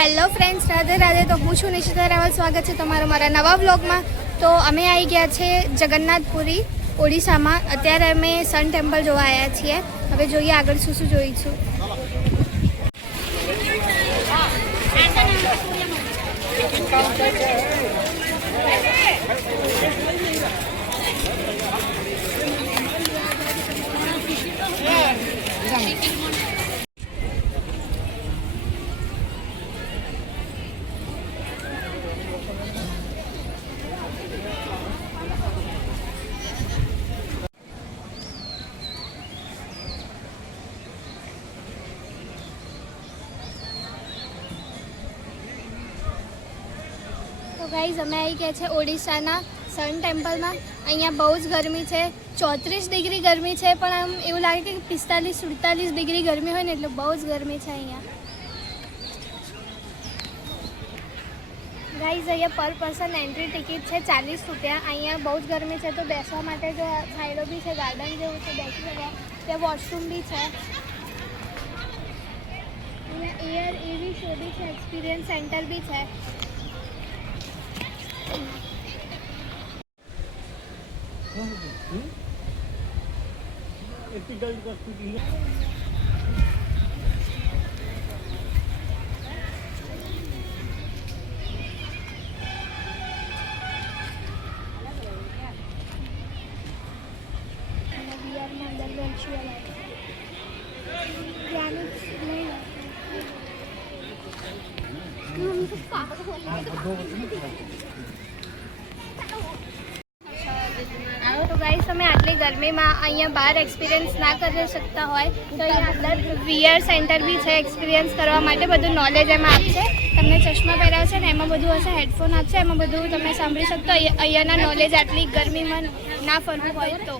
Hello friends, Radhe Radhe. તો હું છું નિશિતા રાવલ. સ્વાગત છે તમારું મારા નવા વ્લોગમાં. તો અમે આવી ગયા છે જગન્નાથપુરી ઓડિશામાં. અત્યારે અમે સન ટેમ્પલ જોવા આવ્યા છીએ. હવે જોઈએ આગળ શું શું જોઈશું. તો ગાઈઝ અમે આવી ગયા છે ઓડિશાના સન ટેમ્પલમાં. અહીંયા બહુ જ ગરમી છે, 34 ડિગ્રી ગરમી છે. પણ આમ એવું લાગે કે 45-47 ડિગ્રી ગરમી હોય ને, એટલે બહુ જ ગરમી છે અહીંયા. ગાઈઝ અહીંયા પર પર્સન એન્ટ્રી ટિકિટ છે 40 રૂપિયા. અહીંયા બહુ જ ગરમી છે તો બેસવા માટે જો સાઈડો બી છે, ગાર્ડન જેવું છે, બેસી શકાય. ત્યાં વોશરૂમ બી છે. અહીંયા એર એવી શો બી છે, એક્સપિરિયન્સ સેન્ટર બી છે. તો ગાઈસ, તમે આટલી ગરમીમાં અહીંયા બહાર એક્સપિરિયન્સ ના કરી શકતા હોય તો અહીંયા અંદર વીઆર સેન્ટર બી છે. એક્સપિરિયન્સ કરવા માટે બધું નોલેજ એમાં આપશે. તમને ચશ્મા પહેરાવશે ને એમાં બધું હશે, હેડફોન આપશે, એમાં બધું તમે સાંભળી શકતો. અહીંયાના નોલેજ આટલી ગરમીમાં ના ફરવું હોય તો.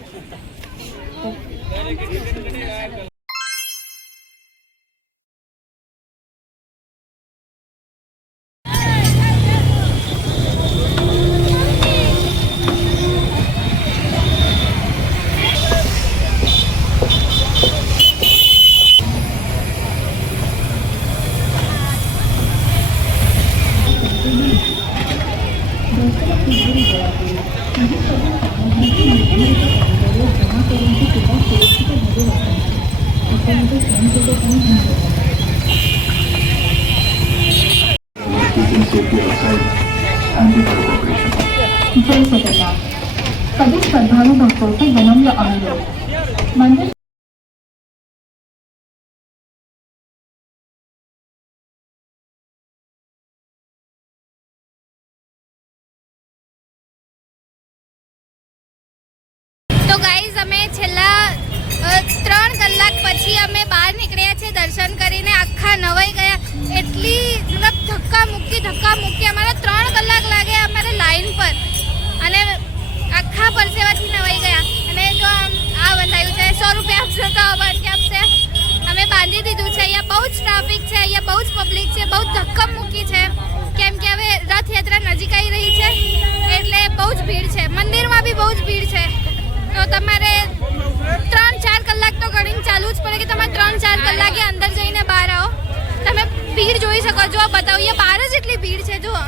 जय जगन्नाथ. सभी श्रद्धालु भक्तों से विनम्र अनुरोध. मंदिर તો ગાઈઝ, અમે છેલ્લા 3 કલાક પછી અમે બહાર નીકળ્યા છે દર્શન કરીને. આખા નવાઈ ગયા. એટલી મતલબ ધક્કા મૂકી અમારે 3 કલાક લાગે અમારે લાઈન પર. અને આખા પરસેવાથી નવાઈ ગયા. અને જો આ બંધાયું છે 100 રૂપિયા આપશે તો બાંધી આપશે. અમે બાંધી દીધું છે. અહીંયા બહુ જ ટ્રાફિક છે, અહીંયા બહુ જ પબ્લિક છે, બહુ જ ધક્કા મૂકી છે. કેમ કે હવે રથયાત્રા નજીક આવી રહી છે એટલે બહુ જ ભીડ છે. મંદિરમાં બી બહુ જ ભીડ છે. તો તમારે 3-4 કલાક તો ગણીને ચાલુ જ પડે કે તમારે 3-4 કલાકે અંદર જઈને બહાર આવો. તમે ભીડ જોઈ શકો છો. બતાવીએ બહાર જ એટલી ભીડ છે. જુઓ.